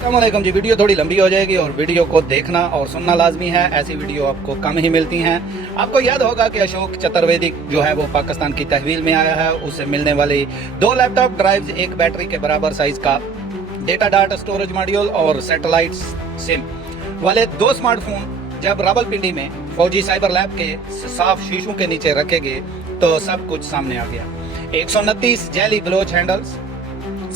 अस्सलामुअलैकुम जी। वीडियो थोड़ी लंबी हो जाएगी और वीडियो को देखना और सुनना लाजमी है। ऐसी वीडियो आपको कम ही मिलती हैं। आपको याद होगा कि अशोक चतुर्वेदी जो है वो पाकिस्तान की तहवील में आया है। उसे मिलने वाली 2 लैपटॉप ड्राइव्स, एक बैटरी के बराबर साइज का डेटा डाटा स्टोरेज मॉड्यूल और सैटेलाइट सिम वाले 2 स्मार्टफोन जब रावलपिंडी में फौजी साइबर लैब के साफ शीशों के नीचे रखे गए तो सब कुछ सामने आ गया। 129 जेली ब्लोच हैंडल्स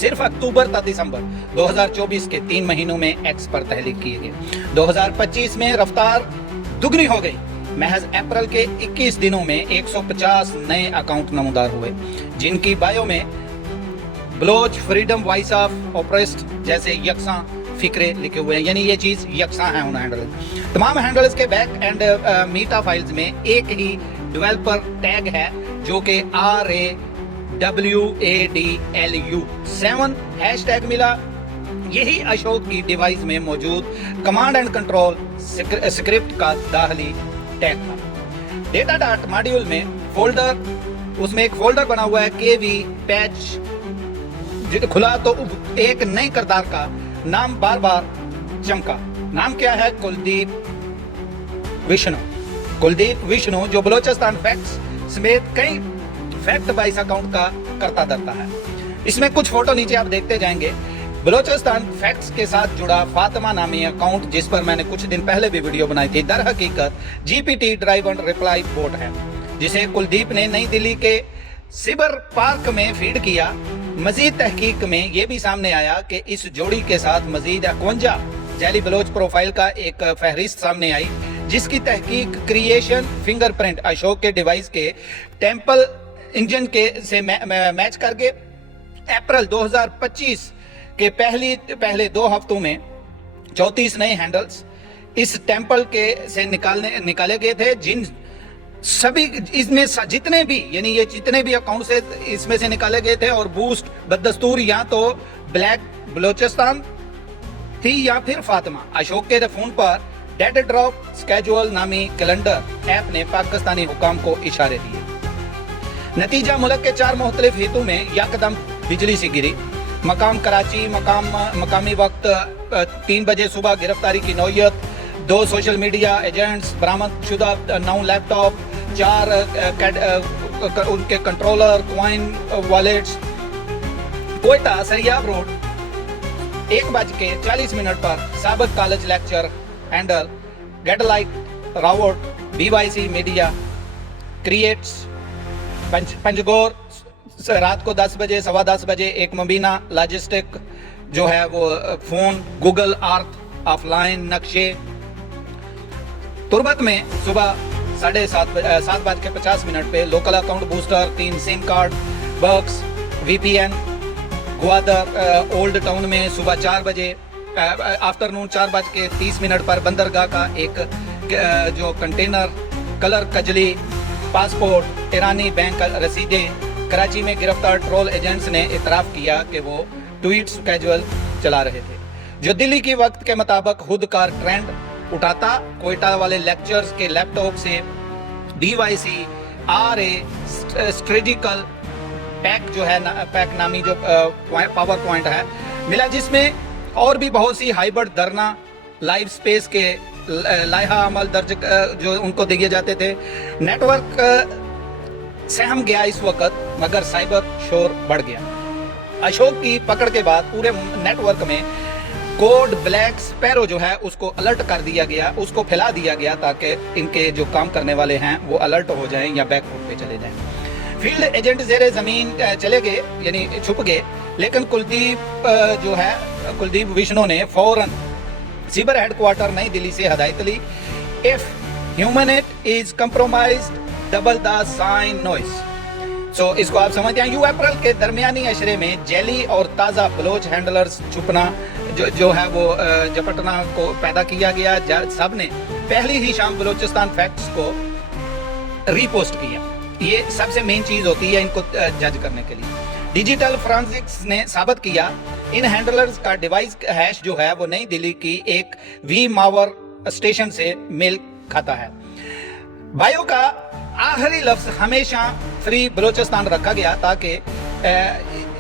सिर्फ अक्टूबर तक दिसंबर 2024 के 3 महीनों में एक्स पर तहलीक किए गए। 2025 में रफ्तार दुगनी हो गई। महज अप्रैल के 21 दिनों में 150 नए अकाउंट नमूदार हुए, जिनकी बायो में Baloch, freedom, voice of oppressed जैसे यकसा फिक्रे लिखे हुए हैं। यानी ये चीज यकसा है उन हैंडल। तमाम हैंडल्स के बैक एंड मीटा फाइल्स में एक ही डेवलपर टैग है जो कि RAWADLU 7 हैशटैग मिला। यही अशोक की डिवाइस में मौजूद कमांड एंड कंट्रोल स्क्रिप्ट का दाखिली टैग था। डेटा डाट मॉड्यूल में फोल्डर, उसमें एक फोल्डर बना हुआ है KV पैच। खुला तो एक नए किरदार का नाम बार बार चमका। नाम क्या है? कुलदीप विष्णु। कुलदीप विष्णु जो बलोचिस्तान फैक्ट्स समेत कई फैक्ट बाइस अकाउंट का करता धरता है। इसमें कुछ फोटो नीचे आप देखते जाएंगे। बलोचिस्तान फैक्ट्स के साथ जुड़ा फातिमा नामी अकाउंट, जिस पर मैंने कुछ दिन पहले भी वीडियो बनाई थी, दर हकीकत GPT drive and reply boat है, जिसे कुलदीप ने नई दिल्ली के सिबर पार्क में फीड किया। मजीद तहकीक में यह भी सामने आया कि इस जोड़ी के साथ मजीद 51 जेली बलोच प्रोफाइल का एक फहरिस्त सामने आई, जिसकी तहकीक क्रिएशन फिंगरप्रिंट अशोक के डिवाइस के टेम्पल इंजन के से मैच करके अप्रैल 2025 के पहले 2 हफ्तों में 34 नए हैंडल्स इस टेम्पल के से निकाले गए थे। जिन सभी इसमें जितने भी यानी ये जितने भी अकाउंट से इसमें से निकाले गए थे और बूस्ट बदस्तूर या तो ब्लैक बलोचिस्तान थी या फिर फातिमा। अशोक के फोन पर डेटा ड्रॉप स्केजुअल नामी कैलेंडर ऐप ने पाकिस्तानी हुकाम को इशारे दिए। नतीजा मुल्क के 4 मुख्तलिफ हितों में यकदम बिजली सी गिरी। मकाम कराची, मकामी वक्त 3 बजे सुबह गिरफ्तारी की नौयत, 2 सोशल मीडिया एजेंट्स, बरामद शुदा 9 लैपटॉप, 4 उनके controller, coin wallets. Quetta Sariab road 1:40 पर साबिक कॉलेज लेक्चर हैंडल गेटलाइट रावट BYC मीडिया क्रिएट्स। पंजगोर रात को 10 बजे, 10:15 बजे एक मुबीना लॉजिस्टिक जो है वो फोन, गूगल अर्थ, ऑफलाइन नक्शे। तुरबत में सुबह 7:50 पे local account booster, 3 SIM card, बक्स, VPN। ग्वादर ओल्ड टाउन में सुबह 4 बजे आफ्टरनून 4:30 पर बंदरगाह का एक जो कंटेनर, कलर कजली, पासपोर्ट, ईरानी बैंक रसीदें। कराची में गिरफ्तार ट्रोल एजेंट्स ने इतराफ किया कि वो ट्वीट्स कैजुअल चला रहे थे जो दिल्ली की वक्त के मुताबिक खुद का ट्रेंड उठाता। कोयटा वाले लेक्चर्स के लैपटॉप से BYC RA स्ट्रेटेजिकल पैक जो है पैक नामी जो पावर पॉइंट है मिला, जिसमें और भी बहुत सी हाइब्रिड धरना लाइव स्पेस के लाइहा अमल दर्ज जो उनको दिए जाते थे। नेटवर्क सहम गया इस वक्त, मगर साइबर शोर बढ़ गया। अशोक की पकड़ के बाद पूरे नेटवर्क में कोड ब्लैक स्पैरो जो है उसको अलर्ट कर दिया गया, उसको फैला दिया गया ताकि इनके जो काम करने वाले हैं वो अलर्ट हो जाएं या बैकफुट पे चले जाएं। फील्ड एजेंट जेरे जमीन चले गए यानी छुप गए, लेकिन कुलदीप विष्णु ने फौरन सिबर हेडक्वार्टर नई दिल्ली से हदायत ली। If humanity is compromised double the sign noise. So इसको आप समझते हैं। अप्रैल के दरमियानी अशरे में जेली और ताज़ा बलोच हैंडलर्स छुपना जो है वो झपटना को पैदा किया गया। सब ने पहली ही शाम बलोचिस्तान फैक्ट्स को रीपोस्ट किया। ये सबसे मेन चीज होती है इनको जज करने के लिए। डिजिटल फॉरेंसिक्स ने साबित किया इन हैंडलर्स का डिवाइस हैश जो है वो नई दिल्ली की एक V मावर स्टेशन से मेल खाता है। बायो का आखिरी लफ्ज हमेशा फ्री बलोचिस्तान रखा गया ताकि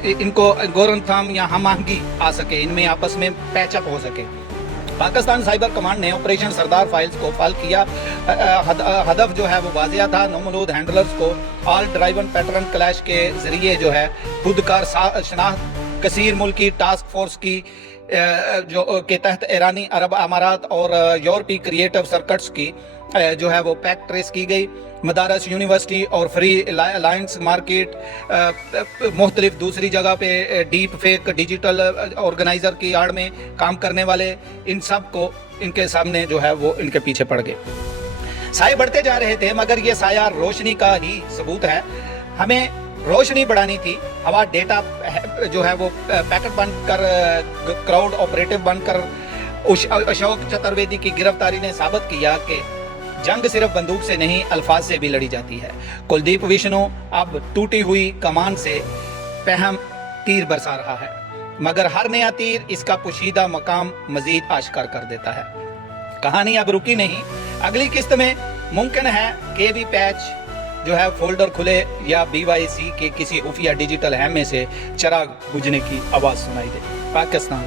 इनको गोरंथाम या हमआहंगी आ सके, इनमें आपस में पैचअप हो सके। पाकिस्तान साइबर कमांड ने ऑपरेशन सरदार फाइल्स को फाल किया। हदफ जो है वो वाजिया था। नौमलूद हैंडलर्स को ऑल ड्राइवन पैटर्न क्लैश के जरिए जो है खुदकार शनाख्त कसीर मुल्की टास्क फोर्स की जो के तहत ईरानी, अरब अमारात और यूरोपीय क्रिएटिव सर्किट्स की जो है वो पैक ट्रेस की गई। मदारस, यूनिवर्सिटी और फ्री अलायंस मार्केट मुख्तलिफ दूसरी जगह पे डीप फेक डिजिटल ऑर्गेनाइजर की आड़ में काम करने वाले, इन सब को इनके सामने जो है वो इनके पीछे पड़ गए। साए बढ़ते जा रहे थे मगर ये साया रोशनी का ही सबूत है। हमें रोशनी बढ़ानी थी। हवा डेटा जो है वो पैकेट बनकर क्राउड ऑपरेटिव बनकर अशोक चतुर्वेदी की गिरफ्तारी ने साबित किया कि जंग सिर्फ बंदूक से नहीं अल्फाज से भी लड़ी जाती है। कुलदीप विष्णु अब टूटी हुई कमान से पहम तीर बरसा रहा है, मगर हर नया तीर इसका पोशीदा मकाम मजीद आश्कार कर देता है। कहानी अब रुकी नहीं। अगली किस्त में मुमकिन है के वी पैच जो है फोल्डर खुले या BYC के किसी खुफिया डिजिटल हैमे से चराग बुझने की आवाज सुनाई दे। पाकिस्तान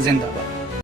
जिंदाबाद।